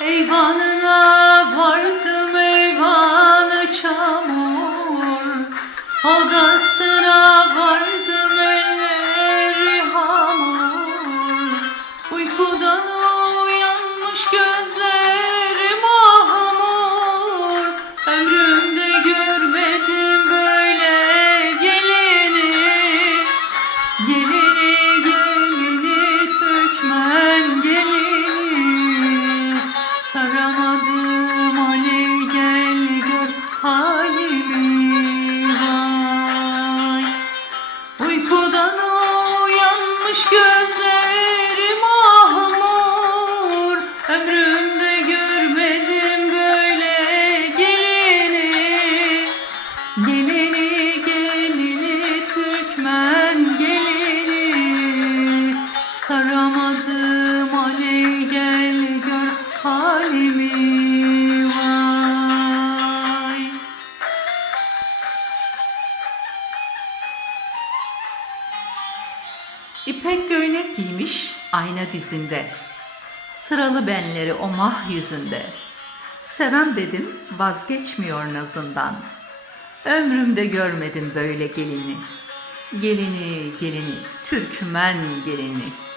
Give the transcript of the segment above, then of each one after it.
Eyvanına vardım eyvanı çamur. Odasına vardım elleri hamur. Uykudan uyanmış gözlerim Saramadım alev gel gör halimi vay. İpek göğnek giymiş ayna dizinde. Sıralı benleri o mah yüzünde. Seven dedim vazgeçmiyor nazından. Ömrümde görmedim böyle gelini. Gelini gelini Türkmen gelini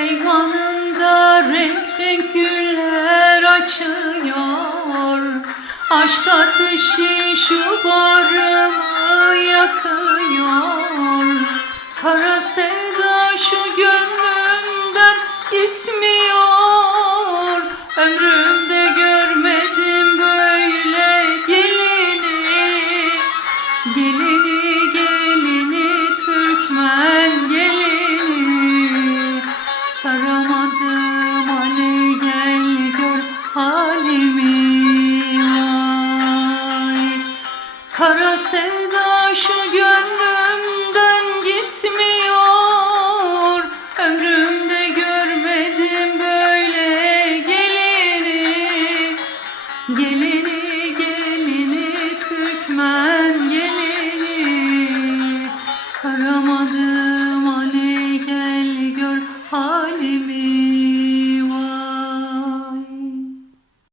Eyvanında renk renk güller açıyor. Aşk ateşi şu barımı yakıyor. Kara sevda Kara şu gönlümden gitmiyor. Ömrümde görmedim böyle gelini Gelini